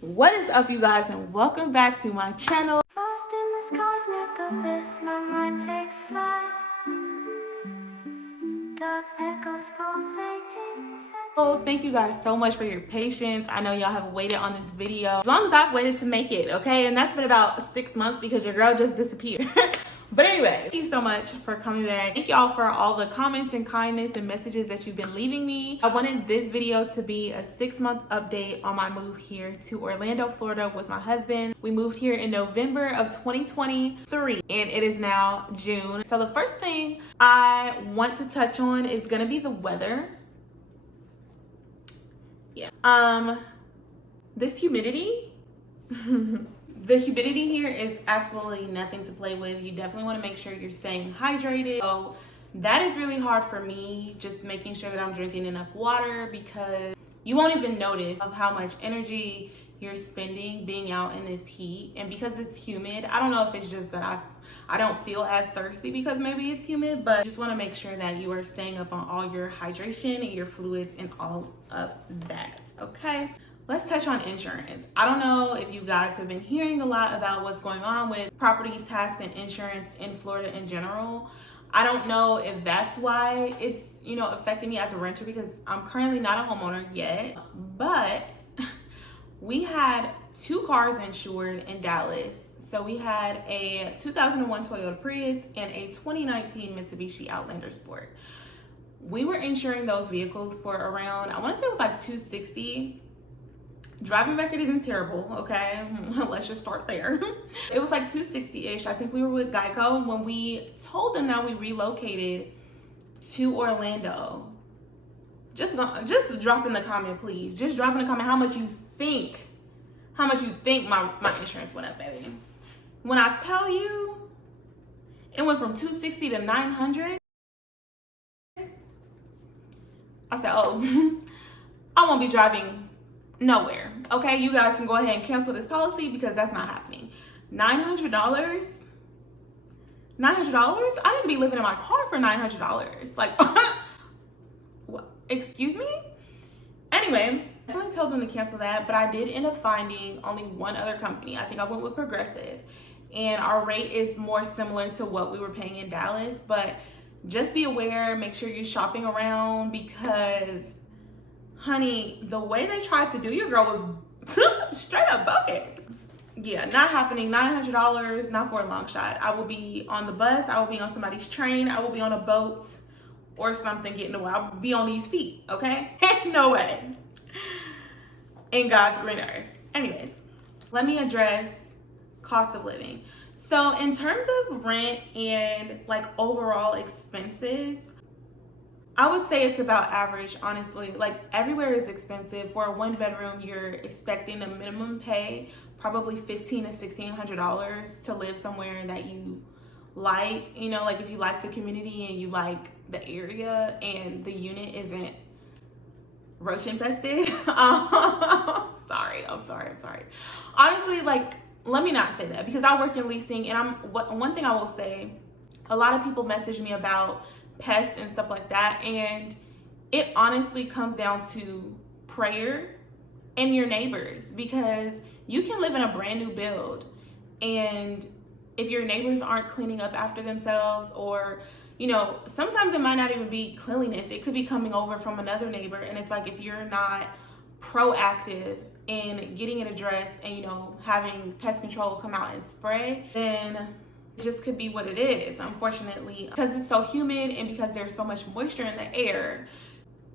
What is up, you guys, and welcome back to my channel. Lost in this cosmic abyss, my mind takes flight. Dark echoes pulsating. Oh, thank you guys so much for your patience. I know y'all have waited on this video as long as I've waited to make it, okay? And that's been about 6 months because your girl just disappeared. But anyway, thank you so much for coming back. Thank y'all for all the comments and kindness and messages that you've been leaving me. I wanted this video to be a 6-month update on my move here to Orlando, Florida with my husband. We moved here in November of 2023 and it is now June. So the first thing I want to touch on is gonna be the weather. Yeah. This humidity. The humidity here is absolutely nothing to play with. You definitely want to make sure you're staying hydrated. So that is really hard for me, just making sure that I'm drinking enough water, because you won't even notice of how much energy you're spending being out in this heat. And because it's humid, I don't know if it's just that I don't feel as thirsty because maybe it's humid, but just want to make sure that you are staying up on all your hydration and your fluids and all of that, okay? Let's touch on insurance. I don't know if you guys have been hearing a lot about what's going on with property tax and insurance in Florida in general. I don't know if that's why it's, affecting me as a renter, because I'm currently not a homeowner yet, but we had 2 cars insured in Dallas. So we had a 2001 Toyota Prius and a 2019 Mitsubishi Outlander Sport. We were insuring those vehicles for around, I want to say it was like $260. Driving record isn't terrible, okay? Let's just start there. It was like $260-ish. I think we were with Geico when we told them that we relocated to Orlando. Just drop in the comment, please. Just drop in the comment how much you think my insurance went up, baby. When I tell you it went from $260 to $900, I said, oh, I won't be driving nowhere, okay? You guys can go ahead and cancel this policy because that's not happening. $900? $900? I need to be living in my car for $900. Like, what? Excuse me? Anyway, I definitely told them to cancel that, but I did end up finding only one other company. I think I went with Progressive, and our rate is more similar to what we were paying in Dallas, but just be aware, make sure you're shopping around, because honey, the way they tried to do your girl was straight up bogus. Yeah, not happening. $900, not for a long shot. I will be on the bus, I will be on somebody's train, I will be on a boat or something getting away. I will be on these feet, okay? No way. In God's green earth. Anyways, let me address cost of living. So in terms of rent and like overall expenses, I would say it's about average, honestly. Like, everywhere is expensive. For a 1-bedroom, you're expecting a minimum pay, probably $1,500 to $1,600 to live somewhere that you like. Like if you like the community and you like the area and the unit isn't roach infested. I'm sorry. Honestly, like, let me not say that, because I work in leasing, and one thing I will say, a lot of people message me about pests and stuff like that, and it honestly comes down to prayer and your neighbors, because you can live in a brand new build, and if your neighbors aren't cleaning up after themselves, or sometimes it might not even be cleanliness, it could be coming over from another neighbor, and it's like, if you're not proactive in getting it addressed and having pest control come out and spray, then it just could be what it is, unfortunately. Because it's so humid and because there's so much moisture in the air,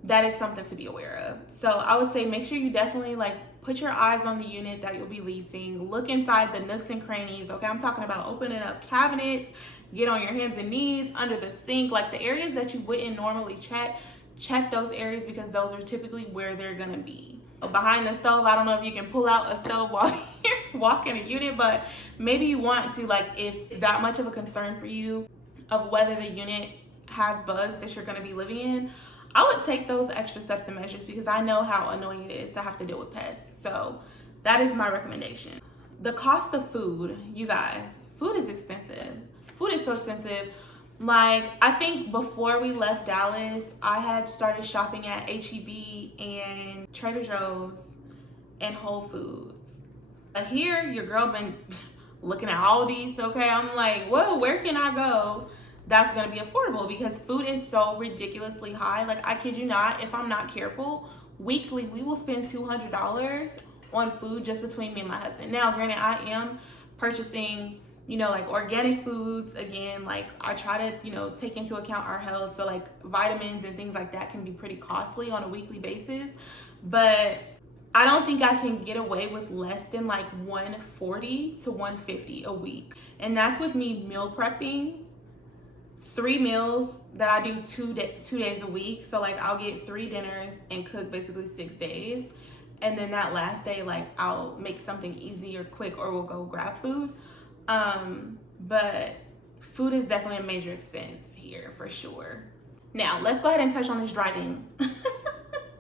that is something to be aware of. So I would say make sure you definitely put your eyes on the unit that you'll be leasing. Look inside the nooks and crannies, okay? I'm talking about opening up cabinets, get on your hands and knees under the sink, like the areas that you wouldn't normally check those areas, because those are typically where they're gonna be. Behind the stove, I don't know if you can pull out a stove while you're walking a unit, but maybe you want to, if that much of a concern for you of whether the unit has bugs that you're going to be living in, I would take those extra steps and measures, because I know how annoying it is to have to deal with pests. So that is my recommendation. The cost of food, you guys, food is expensive. Food is so expensive. Like, I think before we left Dallas, I had started shopping at HEB and Trader Joe's and Whole Foods. Here, your girl been looking at all these, okay? I'm like, whoa, where can I go that's gonna be affordable? Because food is so ridiculously high. Like, I kid you not, if I'm not careful, weekly we will spend $200 on food just between me and my husband. Now, granted, I am purchasing, you know, like organic foods. Again, like I try to, you know, take into account our health. So like vitamins and things like that can be pretty costly on a weekly basis. But I don't think I can get away with less than like 140 to 150 a week. And that's with me meal prepping 3 meals that I do 2 days a week. So like I'll get 3 dinners and cook basically 6 days. And then that last day, like I'll make something easy or quick, or we'll go grab food. But food is definitely a major expense here for sure. Now let's go ahead and touch on this driving.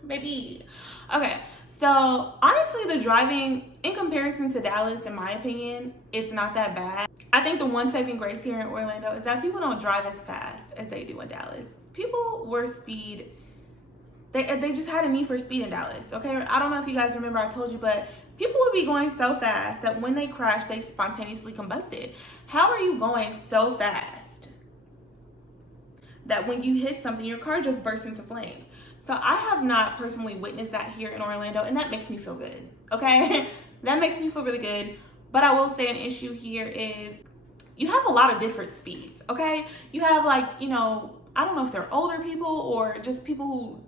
Baby. Okay. So honestly, the driving in comparison to Dallas, in my opinion, it's not that bad. I think the one saving grace here in Orlando is that people don't drive as fast as they do in Dallas. People were speed. They just had a need for speed in Dallas, okay? I don't know if you guys remember, I told you, but people would be going so fast that when they crashed, they spontaneously combusted. How are you going so fast that when you hit something, your car just bursts into flames? So I have not personally witnessed that here in Orlando, and that makes me feel good, okay? That makes me feel really good. But I will say an issue here is you have a lot of different speeds, okay? You have like, you know, I don't know if they're older people or just people who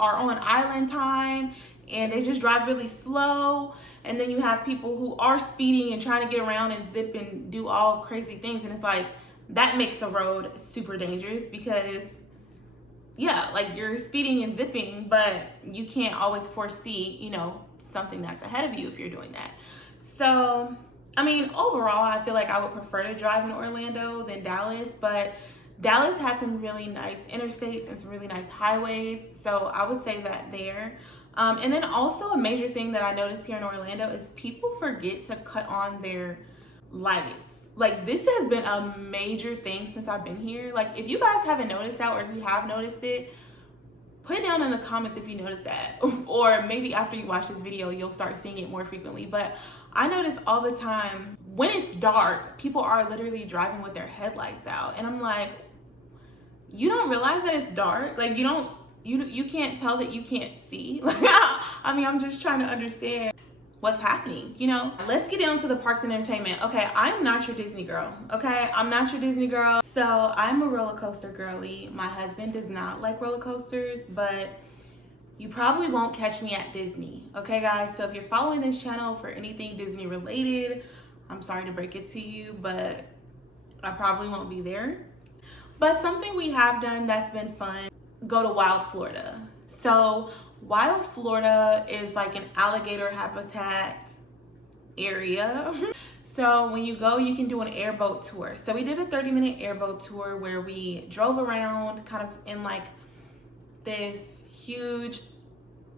are on island time and they just drive really slow. And then you have people who are speeding and trying to get around and zip and do all crazy things. And it's like, that makes the road super dangerous because yeah, like you're speeding and zipping, but you can't always foresee, you know, something that's ahead of you if you're doing that. So, I mean, overall, I feel like I would prefer to drive in Orlando than Dallas, but Dallas had some really nice interstates and some really nice highways. So I would say that there. And then also a major thing that I noticed here in Orlando is people forget to cut on their lights. Like this has been a major thing since I've been here. Like if you guys haven't noticed that, or if you have noticed it, put it down in the comments if you notice that. Or maybe after you watch this video, you'll start seeing it more frequently. But I notice all the time when it's dark, people are literally driving with their headlights out. And I'm like, you don't realize that it's dark? Like you can't tell that you can't see? Like, I mean, I'm just trying to understand what's happening, you know? Let's get down to the parks and entertainment. Okay, I'm not your Disney girl, okay? I'm not your Disney girl. So I'm a roller coaster girly. My husband does not like roller coasters, but you probably won't catch me at Disney, okay guys? So if you're following this channel for anything Disney related, I'm sorry to break it to you, but I probably won't be there. But something we have done that's been fun, go to Wild Florida. So Wild Florida is like an alligator habitat area. So when you go, you can do an airboat tour. So we did a 30-minute airboat tour where we drove around kind of in like this huge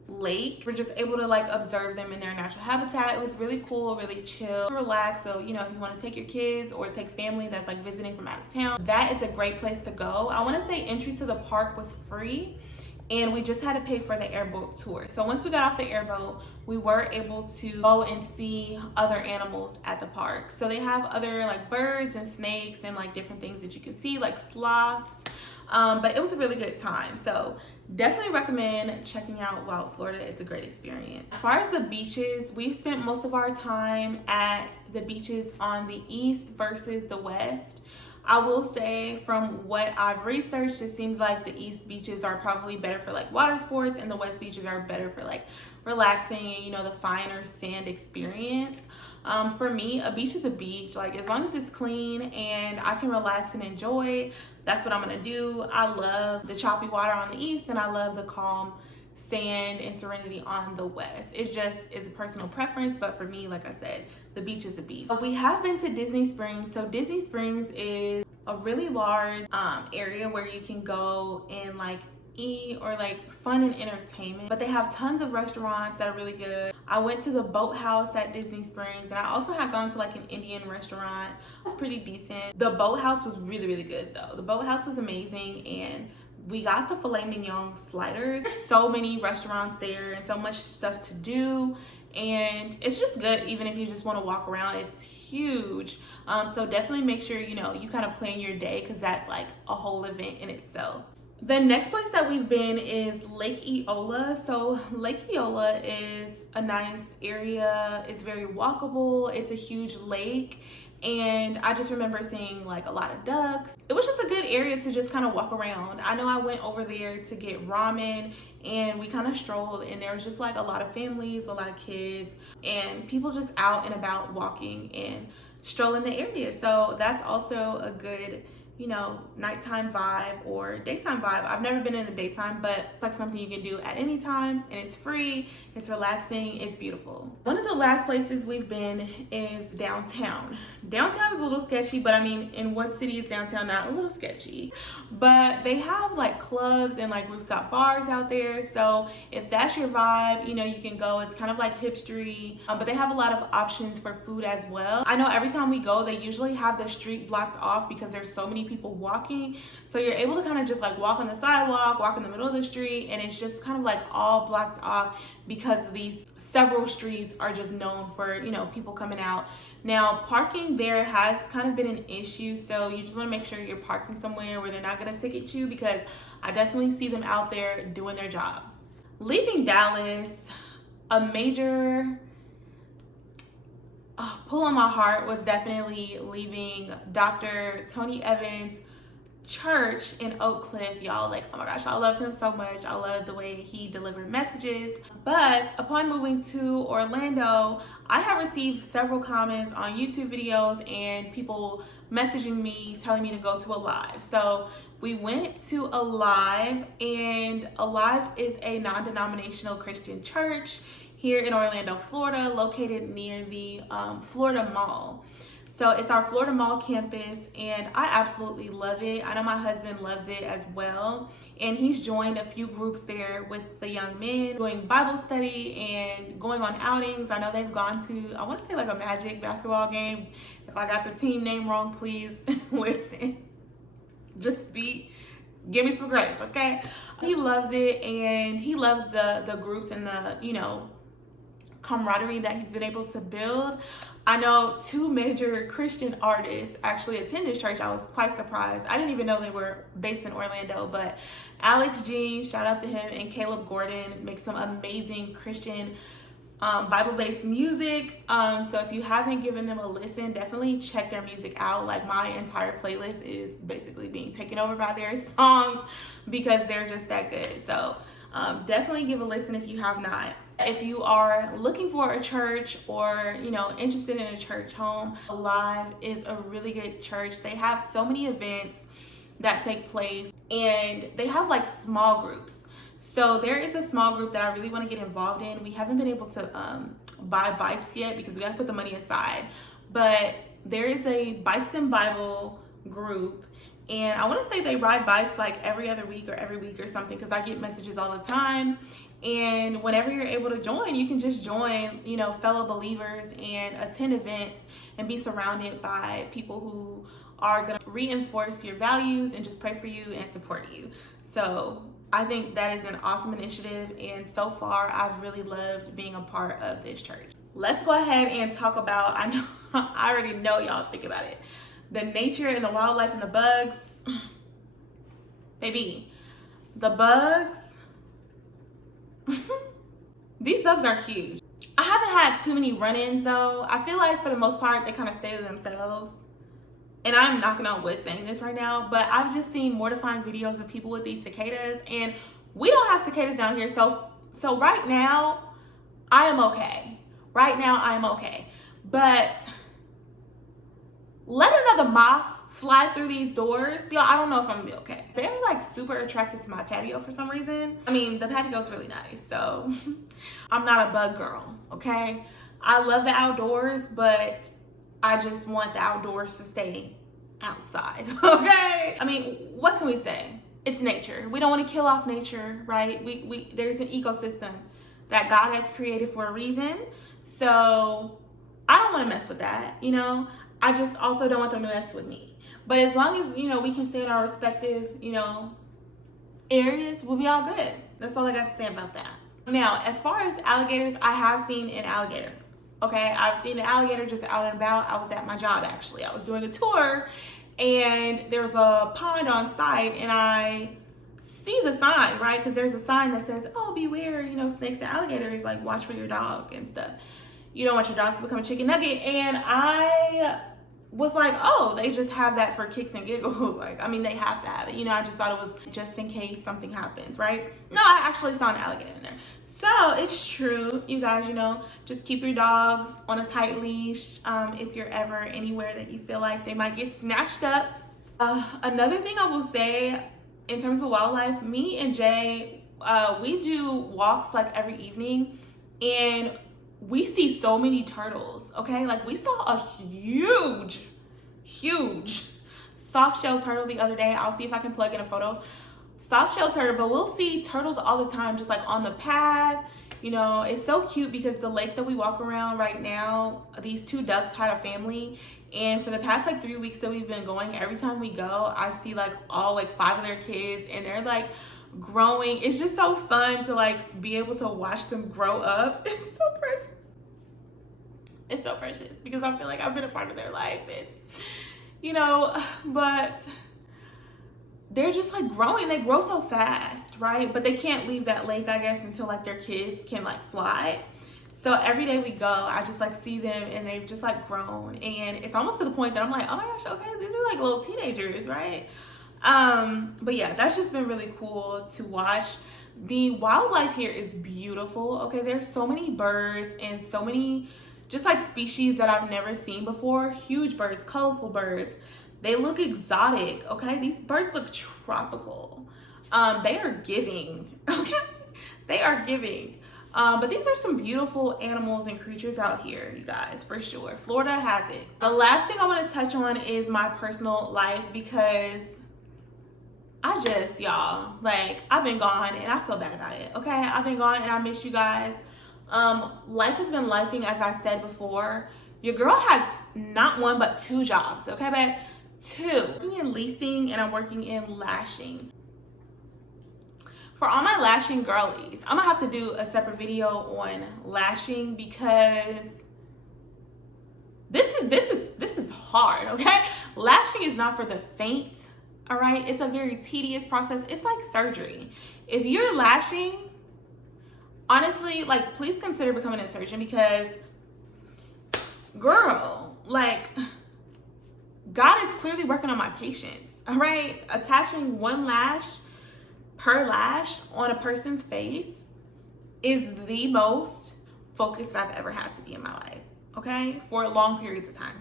lake. We're just able to like observe them in their natural habitat. It was really cool, really chill, relax. So, you know, if you want to take your kids or take family that's like visiting from out of town, that is a great place to go. I want to say entry to the park was free, and we just had to pay for the airboat tour. So once we got off the airboat, we were able to go and see other animals at the park. So they have other like birds and snakes and like different things that you can see, like sloths. But it was a really good time. So definitely recommend checking out Wild Florida. It's a great experience. As far as the beaches, we've spent most of our time at the beaches on the east versus the west. I will say from what I've researched, it seems like the east beaches are probably better for like water sports, and the west beaches are better for like relaxing and, you know, the finer sand experience. For me, a beach is a beach. Like as long as it's clean and I can relax and enjoy, that's what I'm gonna do. I love the choppy water on the east, and I love the calm sand and serenity on the west. It just is a personal preference, but for me, like I said, the beach is a beach. We have been to Disney Springs. So Disney Springs is a really large area where you can go and like eat or like fun and entertainment, but they have tons of restaurants that are really good. I went to the boathouse at Disney Springs, and I also had gone to like an Indian restaurant. It was pretty decent. The boathouse was really, really good though. The boathouse was amazing, and we got the filet mignon sliders. There's so many restaurants there and so much stuff to do, and it's just good even if you just want to walk around. It's huge. So definitely make sure, you know, you kind of plan your day, because that's like a whole event in itself. The next place that we've been is Lake Eola. So Lake Eola is a nice area. It's very walkable. It's a huge lake. And I just remember seeing like a lot of ducks. It was just a good area to just kind of walk around. I know I went over there to get ramen, and we kind of strolled, and there was just like a lot of families, a lot of kids, and people just out and about walking and strolling the area. So that's also a good, you know, nighttime vibe or daytime vibe. I've never been in the daytime, but it's like something you can do at any time, and it's free, it's relaxing, it's beautiful. One of the last places we've been is downtown. Downtown is a little sketchy, but I mean, in what city is downtown not a little sketchy? But they have like clubs and like rooftop bars out there. So if that's your vibe, you know, you can go. It's kind of like hipstery, but they have a lot of options for food as well. I know every time we go, they usually have the street blocked off because there's so many people walking. So you're able to kind of just like walk on the sidewalk, walk in the middle of the street, and it's just kind of like all blocked off because these several streets are just known for, you know, people coming out. Now, parking there has kind of been an issue, so you just want to make sure you're parking somewhere where they're not going to ticket you, because I definitely see them out there doing their job. Leaving Dallas, a major pull on my heart was definitely leaving Dr. Tony Evans' church in Oak Cliff. Y'all, like, oh my gosh, I loved him so much. I loved the way he delivered messages. But upon moving to Orlando, I have received several comments on YouTube videos and people messaging me telling me to go to Alive. So we went to Alive, and Alive is a non-denominational Christian church here in Orlando, Florida, located near the Florida Mall. So it's our Florida Mall campus, and I absolutely love it. I know my husband loves it as well, and he's joined a few groups there with the young men, doing Bible study and going on outings. I know they've gone to, I want to say like a Magic basketball game. If I got the team name wrong, please listen. Just give me some grace, okay? He loves it, and he loves the groups and the, you know, camaraderie that he's been able to build. I know 2 major Christian artists actually attend this church. I was quite surprised. I didn't even know they were based in Orlando, but Alex Jean, shout out to him, and Caleb Gordon make some amazing Christian Bible-based music. So if you haven't given them a listen, definitely check their music out. Like, my entire playlist is basically being taken over by their songs because they're just that good. So definitely give a listen if you have not. If you are looking for a church or, you know, interested in a church home, Alive is a really good church. They have so many events that take place, and they have like small groups. So there is a small group that I really want to get involved in. We haven't been able to buy bikes yet because we got to put the money aside. But there is a Bikes and Bible group, and I want to say they ride bikes like every other week or every week or something, because I get messages all the time. And whenever you're able to join, you can just join, you know, fellow believers and attend events and be surrounded by people who are going to reinforce your values and just pray for you and support you. So I think that is an awesome initiative, and so far I've really loved being a part of this church. Let's go ahead and talk about, I know, I already know y'all think about it, the nature and the wildlife and the bugs. Baby, the bugs, these bugs are huge. I haven't had too many run-ins though. I feel like for the most part they kind of stay to themselves. And I'm knocking on wood saying this right now, but I've just seen mortifying videos of people with these cicadas, and we don't have cicadas down here. So right now I am okay. Right now I am okay. But let another moth fly through these doors, yo, I don't know if I'm gonna be okay. They're like super attracted to my patio for some reason. I mean, the patio's really nice, so I'm not a bug girl, okay? I love the outdoors, but I just want the outdoors to stay outside, okay? I mean, what can we say? It's nature. We don't want to kill off nature, right? There's an ecosystem that God has created for a reason, so I don't want to mess with that, you know? I just also don't want them to mess with me. But as long as, you know, we can stay in our respective, you know, areas, we'll be all good. That's all I got to say about that. Now, as far as alligators, I have seen an alligator. Okay, I've seen an alligator just out and about. I was at my job actually. I was doing a tour and there's a pond on site and I see the sign, right? Because there's a sign that says, oh, beware, you know, snakes and alligators, like watch for your dog and stuff. You don't want your dog to become a chicken nugget. And I was like, oh, they just have that for kicks and giggles. Like, I mean, they have to have it. You know, I just thought it was just in case something happens, right? No, I actually saw an alligator in there. So it's true, you guys, you know, just keep your dogs on a tight leash if you're ever anywhere that you feel like they might get snatched up. Another thing I will say in terms of wildlife, me and Jay, we do walks like every evening and we see so many turtles, okay? Like we saw a huge soft shell turtle the other day. I'll see if I can plug in a photo. Soft shell turtle, but we'll see turtles all the time, just like on the path. You know, it's so cute because the lake that we walk around right now, these two ducks had a family, and for the past like 3 weeks that we've been going, every time we go, I see like all like 5 of their kids, and they're like growing. It's just so fun to like be able to watch them grow up. It's so precious. It's so precious because I feel like I've been a part of their life, and you know, but they're just like growing. They grow so fast, right? But they can't leave that lake, I guess, until like their kids can like fly. So every day we go, I just like see them and they've just like grown. And it's almost to the point that I'm like, oh my gosh, okay, these are like little teenagers, right? But yeah, that's just been really cool to watch. The wildlife here is beautiful. Okay, there's so many birds and so many just like species that I've never seen before. Huge birds, colorful birds. They look exotic, okay? These birds look tropical. They are giving, okay? They are giving. But these are some beautiful animals and creatures out here, you guys, for sure. Florida has it. The last thing I want to touch on is my personal life because y'all, like, I've been gone and I feel bad about it, okay? I've been gone and I miss you guys. Life has been lifing, as I said before. Your girl has not one but 2 jobs, okay, babe? 2. I'm working in leasing and I'm working in lashing. For all my lashing girlies, I'm gonna have to do a separate video on lashing because this is hard, okay? Lashing is not for the faint, all right? It's a very tedious process. It's like surgery. If you're lashing, honestly, like, please consider becoming a surgeon because, girl, like, God is clearly working on my patience, all right? Attaching 1 lash per lash on a person's face is the most focused I've ever had to be in my life, okay? For long periods of time.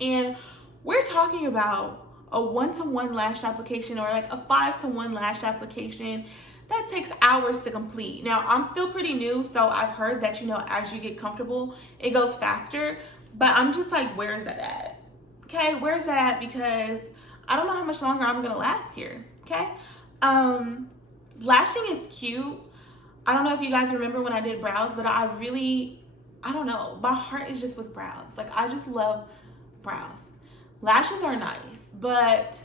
And we're talking about a 1-to-1 lash application or like a 5-to-1 lash application that takes hours to complete. Now, I'm still pretty new, so I've heard that, you know, as you get comfortable, it goes faster, but I'm just like, where is that at? Okay, where's that at? Because I don't know how much longer I'm gonna last here, okay? Lashing is cute. I don't know if you guys remember when I did brows, but I don't know, my heart is just with brows. Like, I just love brows. Lashes are nice, but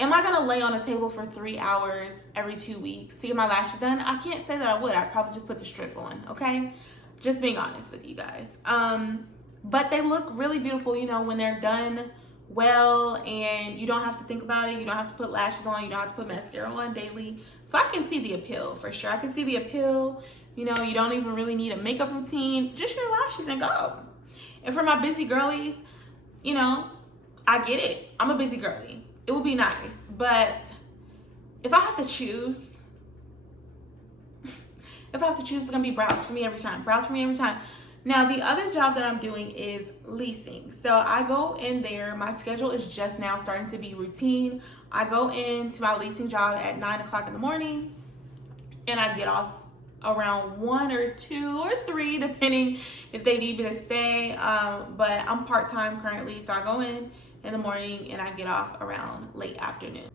am I gonna lay on a table for 3 hours every 2 weeks to get my lashes done? I can't say that I would. I'd probably just put the strip on, okay? Just being honest with you guys. But they look really beautiful, you know, when they're done well and you don't have to think about it. You don't have to put lashes on. You don't have to put mascara on daily. So I can see the appeal for sure. I can see the appeal. You know, you don't even really need a makeup routine. Just your lashes and go. And for my busy girlies, you know, I get it. I'm a busy girly. It would be nice. But if I have to choose, it's going to be brows for me every time. Brows for me every time. Now, the other job that I'm doing is leasing. So I go in there. My schedule is just now starting to be routine. I go into my leasing job at 9 o'clock in the morning and I get off around 1 or 2 or 3, depending if they need me to stay. But I'm part-time currently. So I go in the morning and I get off around late afternoon.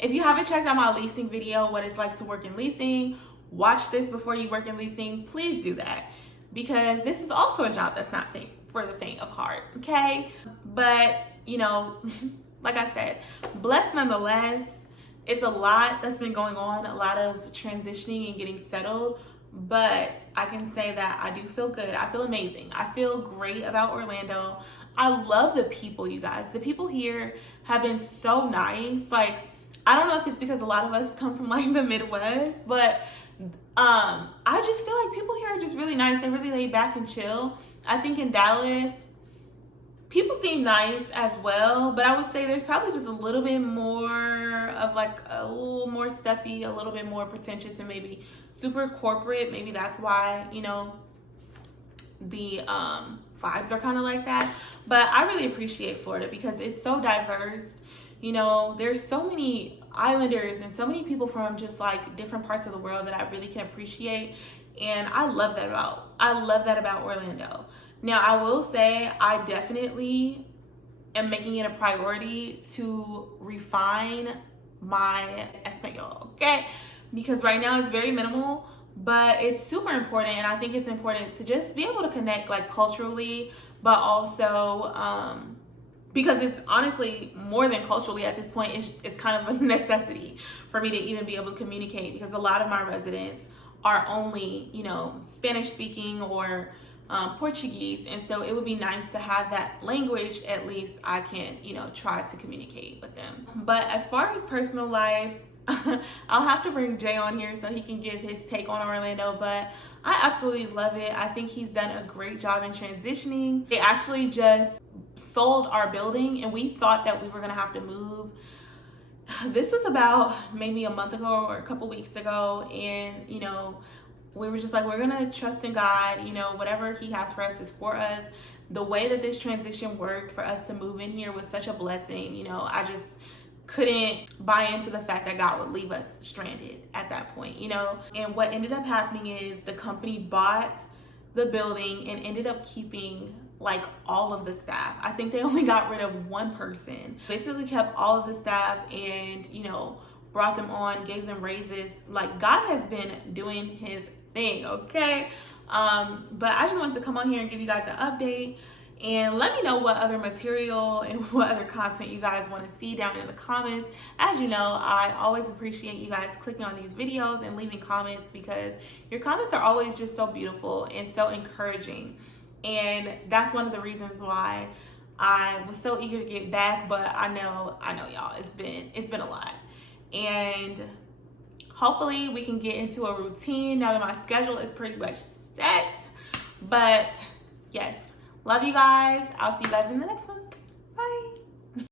If you haven't checked out my leasing video, what it's like to work in leasing, watch this before you work in leasing. Please do that. Because this is also a job that's not for the faint of heart, okay? But, you know, like I said, blessed nonetheless. it's a lot that's been going on, a lot of transitioning and getting settled. But I can say that I do feel good. I feel amazing. I feel great about Orlando. I love the people, you guys. The people here have been so nice. Like, I don't know if it's because a lot of us come from like the Midwest, but I just feel like people here are just really nice. They're really laid back and chill. I think in Dallas, people seem nice as well, but I would say there's probably just a little bit more of like a little more stuffy, a little bit more pretentious, and maybe super corporate. Maybe that's why, you know, the vibes are kind of like that. But I really appreciate Florida because it's so diverse. You know, there's so many islanders and so many people from just like different parts of the world that I really can appreciate, and I love that about Orlando. Now, I will say I definitely am making it a priority to refine my Espanol, okay? Because right now it's very minimal, but it's super important, and I think it's important to just be able to connect like culturally, but also because it's honestly more than culturally at this point. It's kind of a necessity for me to even be able to communicate, because a lot of my residents are only, you know, Spanish speaking or Portuguese, and so it would be nice to have that language. At least I can, you know, try to communicate with them. But as far as personal life, I'll have to bring Jay on here so he can give his take on Orlando, but I absolutely love it. I think he's done a great job in transitioning. They actually just sold our building, and we thought that we were gonna have to move. This was about maybe a month ago or a couple weeks ago, and you know, we were just like, we're gonna trust in God. You know, whatever He has for us is for us. The way that this transition worked for us to move in here was such a blessing. You know, I just couldn't buy into the fact that God would leave us stranded at that point, you know. And what ended up happening is the company bought the building and ended up keeping like all of the staff. I think they only got rid of one person. Basically kept all of the staff and, you know, brought them on, gave them raises. Like, God has been doing His thing, okay? But I just wanted to come on here and give you guys an update. And let me know what other material and what other content you guys want to see down in the comments. As you know, I always appreciate you guys clicking on these videos and leaving comments, because your comments are always just so beautiful and so encouraging. And that's one of the reasons why I was so eager to get back. But I know y'all, it's been a lot. And hopefully we can get into a routine now that my schedule is pretty much set. But yes, love you guys. I'll see you guys in the next one.